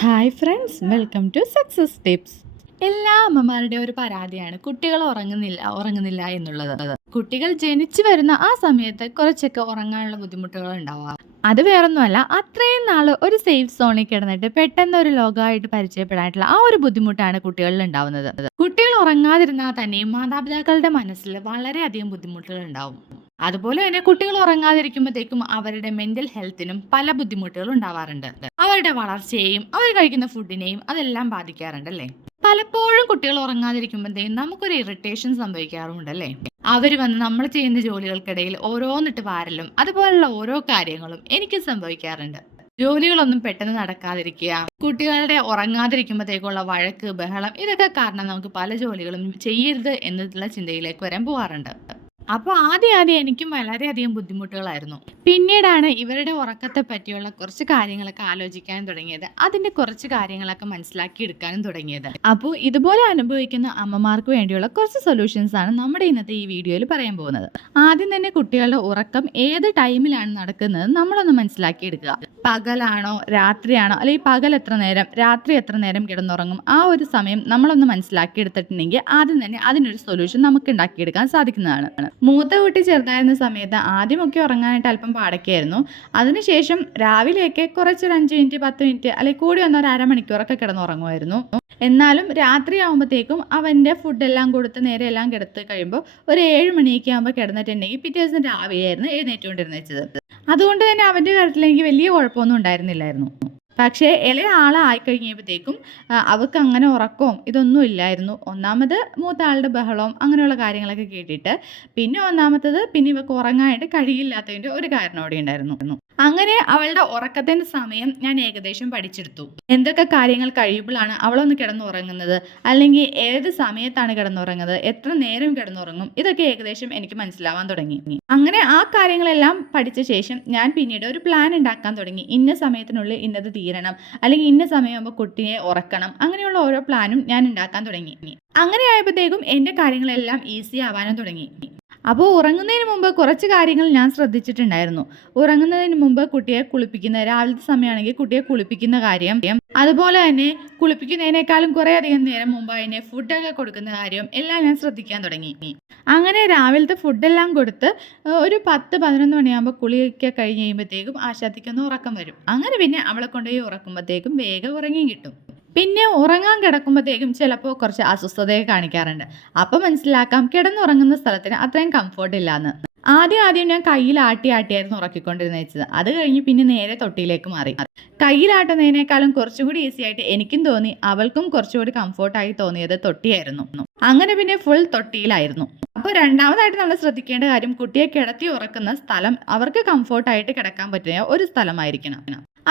Hi friends, welcome to success tips. എല്ലാ അമ്മമാരുടെയും ഒരു പരാതിയാണ് കുട്ടികൾ ഉറങ്ങുന്നില്ല എന്നുള്ളത്. കുട്ടികൾ ജനിച്ചു വരുന്ന ആ സമയത്ത് കുറച്ചൊക്കെ ഉറങ്ങാനുള്ള ബുദ്ധിമുട്ടുകൾ ഉണ്ടാവാം. അത് വേറൊന്നുമല്ല, അത്രയും നാൾ ഒരു സേഫ് സോണിൽ കിടന്നിട്ട് പെട്ടെന്ന് ഒരു ലോകമായിട്ട് പരിചയപ്പെടാനുള്ള ആ ഒരു ബുദ്ധിമുട്ടാണ് കുട്ടികളിൽ ഉണ്ടാവുന്നത്. കുട്ടികൾ ഉറങ്ങാതിരുന്നാൽ തന്നെയും മാതാപിതാക്കളുടെ മനസ്സിൽ വളരെയധികം ബുദ്ധിമുട്ടുകൾ ഉണ്ടാവും. അതുപോലെ തന്നെ കുട്ടികൾ ഉറങ്ങാതിരിക്കുമ്പോഴത്തേക്കും അവരുടെ മെന്റൽ ഹെൽത്തിനും പല ബുദ്ധിമുട്ടുകളും ഉണ്ടാവാറുണ്ട്. അവരുടെ വളർച്ചയെയും അവർ കഴിക്കുന്ന ഫുഡിനെയും അതെല്ലാം ബാധിക്കാറുണ്ട് അല്ലേ. പലപ്പോഴും കുട്ടികൾ ഉറങ്ങാതിരിക്കുമ്പോഴത്തേക്കും നമുക്കൊരു ഇറിറ്റേഷൻ സംഭവിക്കാറുണ്ടല്ലേ. അവർ വന്ന് നമ്മൾ ചെയ്യുന്ന ജോലികൾക്കിടയിൽ ഓരോന്നിട്ട് വാരലും അതുപോലുള്ള ഓരോ കാര്യങ്ങളും എനിക്ക് സംഭവിക്കാറുണ്ട്. ജോലികളൊന്നും പെട്ടെന്ന് നടക്കാതിരിക്കുക, കുട്ടികളുടെ ഉറങ്ങാതിരിക്കുമ്പോഴത്തേക്കുള്ള വഴക്ക്, ബഹളം, ഇതൊക്കെ കാരണം നമുക്ക് പല ജോലികളും ചെയ്യരുത് എന്നുള്ള ചിന്തയിലേക്ക് വരാൻ പോകാറുണ്ട്. അപ്പോൾ ആദ്യം എനിക്കും വളരെയധികം ബുദ്ധിമുട്ടുകളായിരുന്നു. പിന്നീടാണ് ഇവരുടെ ഉറക്കത്തെ പറ്റിയുള്ള കുറച്ച് കാര്യങ്ങളൊക്കെ ആലോചിക്കാൻ തുടങ്ങിയത്. അതിന്റെ കുറച്ച് കാര്യങ്ങളൊക്കെ മനസ്സിലാക്കി എടുക്കാനും തുടങ്ങിയത്. അപ്പോൾ ഇതുപോലെ അനുഭവിക്കുന്ന അമ്മമാർക്ക് വേണ്ടിയുള്ള കുറച്ച് സൊല്യൂഷൻസ് ആണ് നമ്മുടെ ഇന്നത്തെ ഈ വീഡിയോയിൽ പറയാൻ പോകുന്നത്. ആദ്യം തന്നെ കുട്ടികളുടെ ഉറക്കം ഏത് ടൈമിലാണ് നടക്കുന്നത് നമ്മളൊന്ന് മനസ്സിലാക്കി എടുക്കുക. പകലാണോ രാത്രിയാണോ, അല്ലെങ്കിൽ പകൽ എത്ര നേരം, രാത്രി എത്ര നേരം കിടന്നുറങ്ങും, ആ ഒരു സമയം നമ്മളൊന്ന് മനസ്സിലാക്കി എടുത്തിട്ടുണ്ടെങ്കിൽ ആദ്യം തന്നെ അതിനൊരു സൊല്യൂഷൻ നമുക്ക് ഉണ്ടാക്കിയെടുക്കാൻ സാധിക്കുന്നതാണ്. മൂത്ത കുട്ടി ചെറുതായിരുന്ന സമയത്ത് ആദ്യമൊക്കെ ഉറങ്ങാനായിട്ട് അല്പം പാടൊക്കെയായിരുന്നു. അതിനുശേഷം രാവിലെയൊക്കെ കുറച്ചൊരു 5 മിനിറ്റ് 10 മിനിറ്റ് അല്ലെങ്കിൽ കൂടി വന്ന ഒരു അരമണിക്കൂറൊക്കെ കിടന്നുറങ്ങുമായിരുന്നു. എന്നാലും രാത്രി ആകുമ്പോഴത്തേക്കും അവൻ്റെ ഫുഡെല്ലാം കൊടുത്ത് നേരെ എല്ലാം കിടത്തി കഴിയുമ്പോൾ ഒരു 7 മണിയൊക്കെ ആകുമ്പോൾ കിടന്നിട്ടുണ്ടെങ്കിൽ പിറ്റേ ദിവസം രാവിലെയായിരുന്നു എഴുന്നേറ്റുകൊണ്ടിരുന്നത് വെച്ചത്. അതുകൊണ്ട് തന്നെ അവൻ്റെ കാര്യത്തിൽ എനിക്ക് വലിയ കുഴപ്പമൊന്നും ഉണ്ടായിരുന്നില്ലായിരുന്നു. പക്ഷേ ഇളയ ആളായിക്കഴിഞ്ഞപ്പോഴത്തേക്കും അവൾക്ക് അങ്ങനെ ഉറക്കവും ഇതൊന്നും ഇല്ലായിരുന്നു. ഒന്നാമത് മൂത്ത ആളുടെ ബഹളവും അങ്ങനെയുള്ള കാര്യങ്ങളൊക്കെ കേട്ടിട്ട്, പിന്നെ ഒന്നാമത്തത് പിന്നെ ഇവൾക്ക് ഉറങ്ങാനായിട്ട് കഴിയില്ലാത്തതിൻ്റെ ഒരു കാരണം അവിടെ ഉണ്ടായിരുന്നു. അങ്ങനെ അവളുടെ ഉറക്കത്തിൻ്റെ സമയം ഞാൻ ഏകദേശം പഠിച്ചെടുത്തു. എന്തൊക്കെ കാര്യങ്ങൾ കഴിയുമ്പോഴാണ് അവളൊന്ന് കിടന്നുറങ്ങുന്നത്, അല്ലെങ്കിൽ ഏത് സമയത്താണ് കിടന്നുറങ്ങുന്നത്, എത്ര നേരം കിടന്നുറങ്ങും, ഇതൊക്കെ ഏകദേശം എനിക്ക് മനസ്സിലാവാൻ തുടങ്ങി. അങ്ങനെ ആ കാര്യങ്ങളെല്ലാം പഠിച്ച ശേഷം ഞാൻ പിന്നീട് ഒരു പ്ലാൻ ഉണ്ടാക്കാൻ തുടങ്ങി. ഇന്ന സമയത്തിനുള്ളിൽ ഇന്നത് തീരണം, അല്ലെങ്കിൽ ഇന്ന സമയമാകുമ്പോൾ കുട്ടിയെ ഉറക്കണം, അങ്ങനെയുള്ള ഓരോ പ്ലാനും ഞാൻ ഉണ്ടാക്കാൻ തുടങ്ങി. അങ്ങനെ ആയപ്പോഴത്തേക്കും എൻ്റെ കാര്യങ്ങളെല്ലാം ഈസി ആവാനും തുടങ്ങി. അപ്പോൾ ഉറങ്ങുന്നതിന് മുമ്പ് കുറച്ച് കാര്യങ്ങൾ ഞാൻ ശ്രദ്ധിച്ചിട്ടുണ്ടായിരുന്നു. ഉറങ്ങുന്നതിന് മുമ്പ് കുട്ടിയെ കുളിപ്പിക്കുന്ന, രാവിലത്തെ സമയമാണെങ്കിൽ കുട്ടിയെ കുളിപ്പിക്കുന്ന കാര്യം, അതുപോലെ തന്നെ കുളിപ്പിക്കുന്നതിനേക്കാളും കുറേ അധികം നേരം മുമ്പ് അതിനെ ഫുഡൊക്കെ കൊടുക്കുന്ന കാര്യം എല്ലാം ഞാൻ ശ്രദ്ധിക്കാൻ തുടങ്ങി. അങ്ങനെ രാവിലത്തെ ഫുഡെല്ലാം കൊടുത്ത് ഒരു 10-11 മണിയാകുമ്പോൾ കുളിയൊക്കെ കഴിഞ്ഞ് കഴിയുമ്പോഴത്തേക്കും ആശാത്തിക്കൊന്ന് ഉറക്കം വരും. അങ്ങനെ പിന്നെ അവളെ കൊണ്ടുപോയി ഉറക്കുമ്പോഴത്തേക്കും വേഗം ഉറങ്ങിയും കിട്ടും. പിന്നെ ഉറങ്ങാൻ കിടക്കുമ്പോഴത്തേക്കും ചിലപ്പോൾ കുറച്ച് അസ്വസ്ഥതയൊക്കെ കാണിക്കാറുണ്ട്. അപ്പം മനസ്സിലാക്കാം കിടന്നുറങ്ങുന്ന സ്ഥലത്തിന് അത്രയും കംഫർട്ട് ഇല്ലാന്ന്. ആദ്യം ഞാൻ കയ്യിലാട്ടിയായിരുന്നു ഉറക്കിക്കൊണ്ടിരുന്ന വെച്ചത്. അത് കഴിഞ്ഞ് പിന്നെ നേരെ തൊട്ടിയിലേക്ക് മാറി. കയ്യിലാട്ടുന്നതിനേക്കാളും കുറച്ചുകൂടി ഈസി ആയിട്ട് എനിക്കും തോന്നി, അവൾക്കും കുറച്ചുകൂടി കംഫർട്ടായി തോന്നിയത് തൊട്ടിയായിരുന്നു. അങ്ങനെ പിന്നെ ഫുൾ തൊട്ടിയിലായിരുന്നു. അപ്പോൾ രണ്ടാമതായിട്ട് നമ്മൾ ശ്രദ്ധിക്കേണ്ട കാര്യം, കുട്ടിയെ കിടത്തി ഉറക്കുന്ന സ്ഥലം അവർക്ക് കംഫർട്ടായിട്ട് കിടക്കാൻ പറ്റുന്ന ഒരു സ്ഥലമായിരിക്കണം.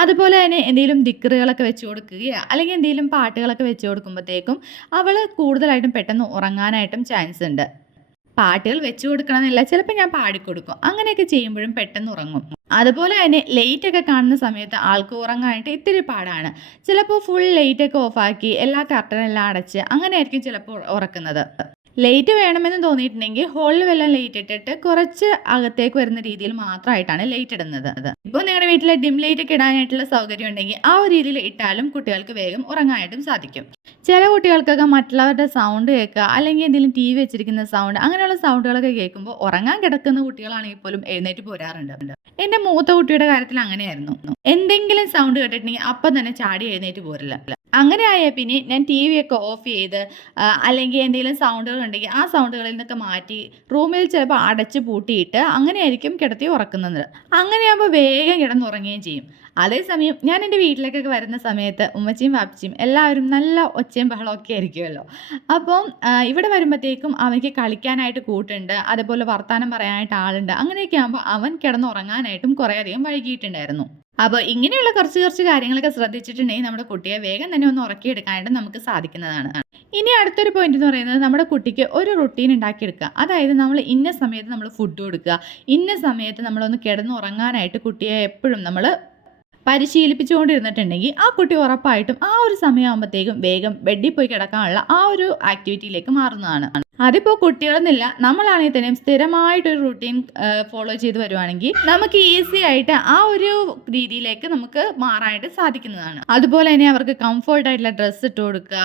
അതുപോലെ തന്നെ എന്തെങ്കിലും ദിക്റുകളൊക്കെ വെച്ച് കൊടുക്കുകയോ അല്ലെങ്കിൽ എന്തെങ്കിലും പാട്ടുകളൊക്കെ വെച്ച് കൊടുക്കുമ്പോഴത്തേക്കും അവൾ കൂടുതലായിട്ടും പെട്ടെന്ന് ഉറങ്ങാനായിട്ടും ചാൻസ് ഉണ്ട്. പാട്ടുകൾ വെച്ച് കൊടുക്കണമെന്നില്ല, ചിലപ്പോൾ ഞാൻ പാടിക്കൊടുക്കും. അങ്ങനെയൊക്കെ ചെയ്യുമ്പോഴും പെട്ടെന്ന് ഉറങ്ങും. അതുപോലെ തന്നെ ലൈറ്റൊക്കെ കാണുന്ന സമയത്ത് ആൾക്ക് ഉറങ്ങാനായിട്ട് ഇത്തിരി പാടാണ്. ചിലപ്പോൾ ഫുൾ ലൈറ്റൊക്കെ ഓഫാക്കി എല്ലാ കർട്ടനെല്ലാം അടച്ച് അങ്ങനെയായിരിക്കും ചിലപ്പോൾ ഉറക്കുന്നത്. ലൈറ്റ് വേണമെന്ന് തോന്നിയിട്ടുണ്ടെങ്കിൽ ഹോളിൽ വല്ലതും ലൈറ്റ് ഇട്ടിട്ട് കുറച്ച് അകത്തേക്ക് വരുന്ന രീതിയിൽ മാത്രമായിട്ടാണ് ലൈറ്റ് ഇടുന്നത്. ഇപ്പോൾ നിങ്ങളുടെ വീട്ടിലെ ഡിം ലൈറ്റ് ഒക്കെ ഇടാനായിട്ടുള്ള സൗകര്യം ഉണ്ടെങ്കിൽ ആ ഒരു രീതിയിൽ ഇട്ടാലും കുട്ടികൾക്ക് വേഗം ഉറങ്ങാനായിട്ടും സാധിക്കും. ചില കുട്ടികൾക്കൊക്കെ മറ്റുള്ളവരുടെ സൗണ്ട് കേൾക്കുക, അല്ലെങ്കിൽ എന്തെങ്കിലും TV വെച്ചിരിക്കുന്ന സൗണ്ട്, അങ്ങനെയുള്ള സൗണ്ടുകളൊക്കെ കേൾക്കുമ്പോൾ ഉറങ്ങാൻ കിടക്കുന്ന കുട്ടികളാണെങ്കിൽ പോലും എഴുന്നേറ്റ് പോരാറുണ്ട്. എൻ്റെ മൂത്ത കുട്ടിയുടെ കാര്യത്തിൽ അങ്ങനെയായിരുന്നു. എന്തെങ്കിലും സൗണ്ട് കേട്ടിട്ടുണ്ടെങ്കിൽ അപ്പം തന്നെ ചാടി എഴുന്നേറ്റ് പോരില്ല. അങ്ങനെ ആയാൽ പിന്നെ ഞാൻ TV ഒക്കെ ഓഫ് ചെയ്ത്, അല്ലെങ്കിൽ എന്തെങ്കിലും സൗണ്ടുകൾ ഉണ്ടെങ്കിൽ ആ സൗണ്ടുകളിൽ നിന്നൊക്കെ മാറ്റി റൂമിൽ ചിലപ്പോൾ അടച്ച് പൂട്ടിയിട്ട് അങ്ങനെയായിരിക്കും കിടത്തി ഉറക്കുന്നത്. അങ്ങനെയാകുമ്പോൾ വേഗം കിടന്നുറങ്ങുകയും ചെയ്യും. അതേസമയം ഞാൻ എൻ്റെ വീട്ടിലേക്കൊക്കെ വരുന്ന സമയത്ത് ഉമ്മച്ചിയും വാപ്പച്ചിയും എല്ലാവരും നല്ല ഒച്ചയും ബഹളമൊക്കെ ആയിരിക്കുമല്ലോ. അപ്പം ഇവിടെ വരുമ്പോഴത്തേക്കും അവനിക്ക് കളിക്കാനായിട്ട് കൂട്ടുണ്ട്, അതുപോലെ വർത്തമാനം പറയാനായിട്ട് ആളുണ്ട്. അങ്ങനെയൊക്കെ ആകുമ്പോൾ അവൻ കിടന്നുറങ്ങാനായിട്ടും കുറേയധികം വൈകിയിട്ടുണ്ടായിരുന്നു. അപ്പോൾ ഇങ്ങനെയുള്ള കുറച്ച് കാര്യങ്ങളൊക്കെ ശ്രദ്ധിച്ചിട്ടുണ്ടെങ്കിൽ നമ്മുടെ കുട്ടിയെ വേഗം തന്നെ ഒന്ന് ഉറക്കിയെടുക്കാനായിട്ട് നമുക്ക് സാധിക്കുന്നതാണ്. ഇനി അടുത്തൊരു പോയിന്റ് എന്ന് പറയുന്നത്, നമ്മുടെ കുട്ടിക്ക് ഒരു റുട്ടീൻ ഉണ്ടാക്കിയെടുക്കുക. അതായത് നമ്മൾ ഇന്ന സമയത്ത് നമ്മൾ ഫുഡ് കൊടുക്കുക, ഇന്ന സമയത്ത് നമ്മളൊന്ന് കിടന്നുറങ്ങാനായിട്ട് കുട്ടിയെ എപ്പോഴും നമ്മൾ പരിശീലിപ്പിച്ചുകൊണ്ടിരുന്നിട്ടുണ്ടെങ്കിൽ ആ കുട്ടി ഉറപ്പായിട്ടും ആ ഒരു സമയമാകുമ്പോഴത്തേക്കും വേഗം ബെഡിൽ പോയി കിടക്കാനുള്ള ആ ഒരു ആക്ടിവിറ്റിയിലേക്ക് മാറുന്നതാണ്. അതിപ്പോൾ കുട്ടികളെന്നില്ല, നമ്മളാണെങ്കിൽ തന്നെയും സ്ഥിരമായിട്ടൊരു റുട്ടീൻ ഫോളോ ചെയ്ത് വരുവാണെങ്കിൽ നമുക്ക് ഈസി ആയിട്ട് ആ ഒരു രീതിയിലേക്ക് നമുക്ക് മാറാനായിട്ട് സാധിക്കുന്നതാണ്. അതുപോലെ തന്നെ അവർക്ക് കംഫർട്ടായിട്ടുള്ള ഡ്രസ്സ് ഇട്ട് കൊടുക്കുക,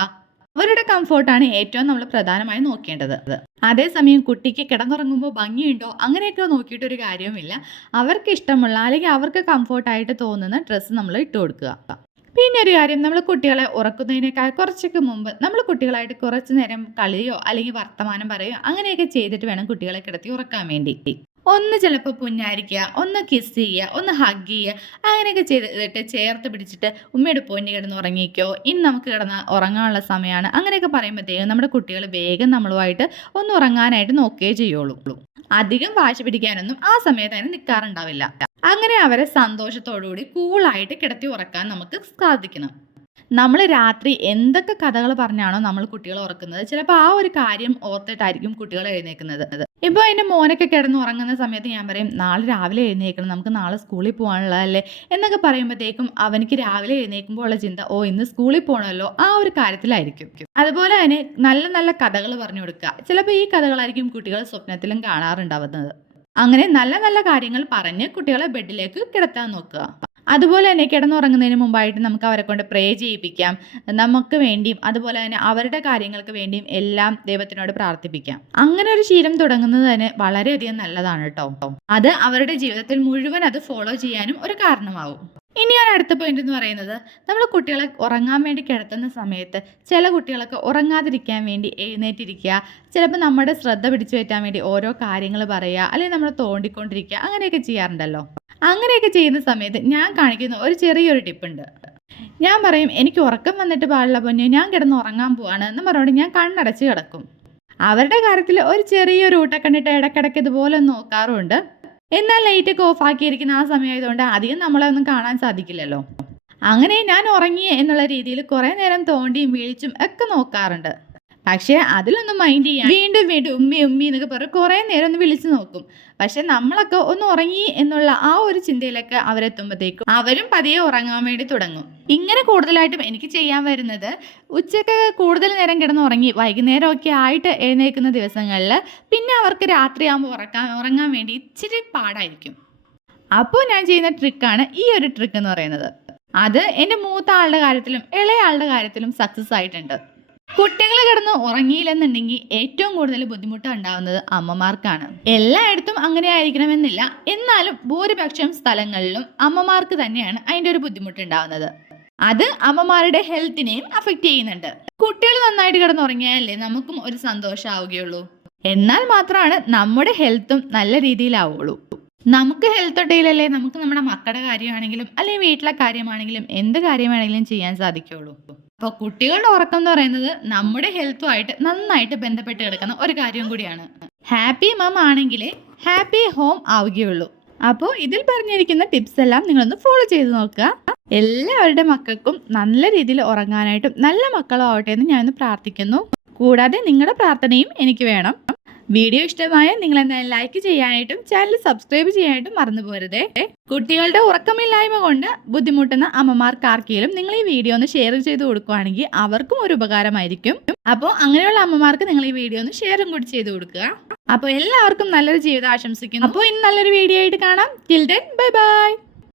അവരുടെ കംഫോർട്ടാണ് ഏറ്റവും നമ്മൾ പ്രധാനമായും നോക്കേണ്ടത്. അതേസമയം കുട്ടിക്ക് കിടന്നുറങ്ങുമ്പോൾ ഭംഗിയുണ്ടോ അങ്ങനെയൊക്കെ നോക്കിയിട്ടൊരു കാര്യവുമില്ല. അവർക്ക് ഇഷ്ടമുള്ള അല്ലെങ്കിൽ അവർക്ക് കംഫോർട്ടായിട്ട് തോന്നുന്ന ഡ്രസ്സ് നമ്മൾ ഇട്ട് കൊടുക്കുക. പിന്നെ ഒരു കാര്യം, നമ്മൾ കുട്ടികളെ ഉറക്കുന്നതിനേക്കാൾ കുറച്ചൊക്കെ മുമ്പ് നമ്മൾ കുട്ടികളായിട്ട് കുറച്ച് നേരം കളിയോ അല്ലെങ്കിൽ വർത്തമാനം പറയുകയോ അങ്ങനെയൊക്കെ ചെയ്തിട്ട് വേണം കുട്ടികളെ കിടത്തി ഉറക്കാൻ വേണ്ടി. ഒന്ന് ചിലപ്പോൾ പുന്നാരിക്കുക, ഒന്ന് കിസ് ചെയ്യുക, ഒന്ന് ഹഗ് ചെയ്യുക, അങ്ങനെയൊക്കെ ചെയ്തിട്ട് ചേർത്ത് പിടിച്ചിട്ട് ഉമ്മയുടെ പൊന്നി കിടന്ന് ഉറങ്ങിക്കോ, ഇനി നമുക്ക് കിടന്ന് ഉറങ്ങാനുള്ള സമയമാണ്, അങ്ങനെയൊക്കെ പറയുമ്പോഴത്തേക്കും നമ്മുടെ കുട്ടികൾ വേഗം നമ്മളുമായിട്ട് ഒന്ന് ഉറങ്ങാനായിട്ട് നോക്കുകയേ ചെയ്യുള്ളൂ. അധികം വാശി പിടിക്കാനൊന്നും ആ സമയത്ത് അതിന് നിൽക്കാറുണ്ടാവില്ല. അങ്ങനെ അവരെ സന്തോഷത്തോടുകൂടി കൂളായിട്ട് കിടത്തി ഉറക്കാൻ നമുക്ക് സാധിക്കണം. നമ്മൾ രാത്രി എന്തൊക്കെ കഥകൾ പറഞ്ഞാണോ നമ്മൾ കുട്ടികളെ ഉറക്കുന്നത്, ചിലപ്പോൾ ആ ഒരു കാര്യം ഓർത്തിട്ടായിരിക്കും കുട്ടികൾ എഴുന്നേക്കുന്നത്. ഇപ്പോൾ എൻ്റെ മോനൊക്കെ കിടന്ന് ഉറങ്ങുന്ന സമയത്ത് ഞാൻ പറയും, നാളെ രാവിലെ എഴുന്നേക്കണം, നമുക്ക് നാളെ സ്കൂളിൽ പോകാനുള്ളതല്ലേ എന്നൊക്കെ പറയുമ്പോഴത്തേക്കും അവനിക്ക് രാവിലെ എഴുന്നേൽക്കുമ്പോൾ ഉള്ള ചിന്ത, ഓ ഇന്ന് സ്കൂളിൽ പോകണമല്ലോ, ആ ഒരു കാര്യത്തിലായിരിക്കും. അതുപോലെ തന്നെ നല്ല നല്ല കഥകൾ പറഞ്ഞു കൊടുക്കുക. ചിലപ്പോൾ ഈ കഥകളായിരിക്കും കുട്ടികൾ സ്വപ്നത്തിലും കാണാറുണ്ടാവുന്നത്. അങ്ങനെ നല്ല നല്ല കാര്യങ്ങൾ പറഞ്ഞ് കുട്ടികളെ ബെഡിലേക്ക് കിടത്താൻ നോക്കുക. അതുപോലെ തന്നെ കിടന്നുറങ്ങുന്നതിന് മുമ്പായിട്ട് നമുക്ക് അവരെ കൊണ്ട് പ്രേ ചെയ്യിപ്പിക്കാം, നമുക്ക് വേണ്ടിയും അതുപോലെ തന്നെ അവരുടെ കാര്യങ്ങൾക്ക് വേണ്ടിയും എല്ലാം ദൈവത്തിനോട് പ്രാർത്ഥിപ്പിക്കാം. അങ്ങനെ ഒരു ശീലം തുടങ്ങുന്നത് തന്നെ വളരെയധികം നല്ലതാണ് കേട്ടോ. അത് അവരുടെ ജീവിതത്തിൽ മുഴുവൻ അത് ഫോളോ ചെയ്യാനും ഒരു കാരണമാവും. ഇനി ഞാൻ അടുത്ത പോയിന്റ് എന്ന് പറയുന്നത്, നമ്മൾ കുട്ടികളെ ഉറങ്ങാൻ വേണ്ടി കിടത്തുന്ന സമയത്ത് ചില കുട്ടികളൊക്കെ ഉറങ്ങാതിരിക്കാൻ വേണ്ടി എഴുന്നേറ്റിരിക്കുക, ചിലപ്പോൾ നമ്മുടെ ശ്രദ്ധ പിടിച്ചു പറ്റാൻ വേണ്ടി ഓരോ കാര്യങ്ങൾ പറയുക, അല്ലെങ്കിൽ നമ്മൾ തോണ്ടിക്കൊണ്ടിരിക്കുക, അങ്ങനെയൊക്കെ ചെയ്യാറുണ്ടല്ലോ. അങ്ങനെയൊക്കെ ചെയ്യുന്ന സമയത്ത് ഞാൻ കാണിക്കുന്ന ഒരു ചെറിയൊരു ടിപ്പുണ്ട്. ഞാൻ പറയും, എനിക്ക് ഉറക്കം വന്നിട്ട് പാടില്ല പൊന്നു, ഞാൻ കിടന്ന് ഉറങ്ങാൻ പോവാണ് എന്ന് പറഞ്ഞുകൊണ്ട് ഞാൻ കണ്ണടച്ച് കിടക്കും. അവരുടെ കാര്യത്തിൽ ഒരു ചെറിയൊരു ഊട്ടക്കണ്ടിട്ട് ഇടയ്ക്കിടയ്ക്ക് ഇതുപോലെ നോക്കാറുണ്ട്. എന്നാൽ ലൈറ്റൊക്കെ ഓഫ് ആക്കിയിരിക്കുന്ന ആ സമയമായതുകൊണ്ട് അധികം നമ്മളെ ഒന്നും കാണാൻ സാധിക്കില്ലല്ലോ. അങ്ങനെ ഞാൻ ഉറങ്ങി എന്നുള്ള രീതിയിൽ കുറേ നേരം തോണ്ടിയും വീഴ്ചും ഒക്കെ നോക്കാറുണ്ട്. പക്ഷേ അതിലൊന്നും മൈൻഡ് ചെയ്യാൻ വീണ്ടും വീണ്ടും ഉമ്മി ഉമ്മി എന്നൊക്കെ പറഞ്ഞ് കുറേ നേരം ഒന്ന് വിളിച്ചു നോക്കും. പക്ഷെ നമ്മളൊക്കെ ഒന്ന് ഉറങ്ങി എന്നുള്ള ആ ഒരു ചിന്തയിലൊക്കെ അവരെത്തുമ്പോഴത്തേക്കും അവരും പതിയെ ഉറങ്ങാൻ വേണ്ടി തുടങ്ങും. ഇങ്ങനെ കൂടുതലായിട്ടും എനിക്ക് ചെയ്യാൻ വരുന്നത്, ഉച്ചക്ക് കൂടുതൽ നേരം കിടന്ന് ഉറങ്ങി വൈകുന്നേരമൊക്കെ ആയിട്ട് എഴുന്നേൽക്കുന്ന ദിവസങ്ങളിൽ പിന്നെ അവർക്ക് രാത്രിയാകുമ്പോൾ ഉറങ്ങാൻ വേണ്ടി ഇച്ചിരി പാടായിരിക്കും. അപ്പോൾ ഞാൻ ചെയ്യുന്ന ട്രിക്കാണ് ഈ ഒരു ട്രിക്ക് എന്ന് പറയുന്നത്. അത് എൻ്റെ മൂത്ത ആളുടെ കാര്യത്തിലും ഇളയ ആളുടെ കാര്യത്തിലും സക്സസ് ആയിട്ടുണ്ട്. കുട്ടികൾ കിടന്ന് ഉറങ്ങിയില്ലെന്നുണ്ടെങ്കിൽ ഏറ്റവും കൂടുതൽ ബുദ്ധിമുട്ട് ഉണ്ടാവുന്നത് അമ്മമാർക്കാണ്. എല്ലായിടത്തും അങ്ങനെ ആയിരിക്കണമെന്നില്ല, എന്നാലും ഭൂരിപക്ഷം സ്ഥലങ്ങളിലും അമ്മമാർക്ക് തന്നെയാണ് അതിൻ്റെ ഒരു ബുദ്ധിമുട്ടുണ്ടാവുന്നത്. അത് അമ്മമാരുടെ ഹെൽത്തിനെയും അഫക്റ്റ് ചെയ്യുന്നുണ്ട്. കുട്ടികൾ നന്നായിട്ട് കിടന്നുറങ്ങിയാലേ നമുക്കും ഒരു സന്തോഷമാവുകയുള്ളൂ. എന്നാൽ മാത്രമാണ് നമ്മുടെ ഹെൽത്തും നല്ല രീതിയിലാവുള്ളൂ. നമുക്ക് ഹെൽത്ത് ഉണ്ടെങ്കിലല്ലേ നമുക്ക് നമ്മുടെ മക്കളുടെ കാര്യമാണെങ്കിലും അല്ലെങ്കിൽ വീട്ടിലെ കാര്യമാണെങ്കിലും എന്ത് കാര്യമാണെങ്കിലും ചെയ്യാൻ സാധിക്കുള്ളൂ. അപ്പോൾ കുട്ടികളുടെ ഉറക്കം എന്ന് പറയുന്നത് നമ്മുടെ ഹെൽത്തുമായിട്ട് നന്നായിട്ട് ബന്ധപ്പെട്ട് കിടക്കുന്ന ഒരു കാര്യം കൂടിയാണ്. ഹാപ്പി മം ആണെങ്കിലേ ഹാപ്പി ഹോം ആവുകയുള്ളൂ. അപ്പോൾ ഇതിൽ പറഞ്ഞിരിക്കുന്ന ടിപ്സ് എല്ലാം നിങ്ങളൊന്ന് ഫോളോ ചെയ്ത് നോക്കുക. എല്ലാവരുടെ മക്കൾക്കും നല്ല രീതിയിൽ ഉറങ്ങാനായിട്ടും നല്ല മക്കളും ആവട്ടെ എന്ന് ഞാനൊന്ന് പ്രാർത്ഥിക്കുന്നു. കൂടാതെ നിങ്ങളുടെ പ്രാർത്ഥനയും എനിക്ക് വേണം. വീഡിയോ ഇഷ്ടമായാൽ നിങ്ങൾ എന്തായാലും ലൈക്ക് ചെയ്യാനായിട്ടും ചാനൽ സബ്സ്ക്രൈബ് ചെയ്യാനായിട്ടും മറന്നു പോരുതേ. കുട്ടികളുടെ ഉറക്കമില്ലായ്മ കൊണ്ട് ബുദ്ധിമുട്ടുന്ന അമ്മമാർക്കാർക്കെങ്കിലും നിങ്ങൾ ഈ വീഡിയോ ഒന്ന് ഷെയർ ചെയ്ത് കൊടുക്കുകയാണെങ്കിൽ അവർക്കും ഒരു ഉപകാരമായിരിക്കും. അപ്പോൾ അങ്ങനെയുള്ള അമ്മമാർക്ക് നിങ്ങൾ ഈ വീഡിയോ ഒന്ന് ഷെയറും കൂടി ചെയ്ത് കൊടുക്കുക. അപ്പോൾ എല്ലാവർക്കും നല്ലൊരു ജീവിതം ആശംസിക്കുന്നു. അപ്പോൾ ഇന്ന് നല്ലൊരു വീഡിയോ ആയിട്ട് കാണാം. Till then bye bye.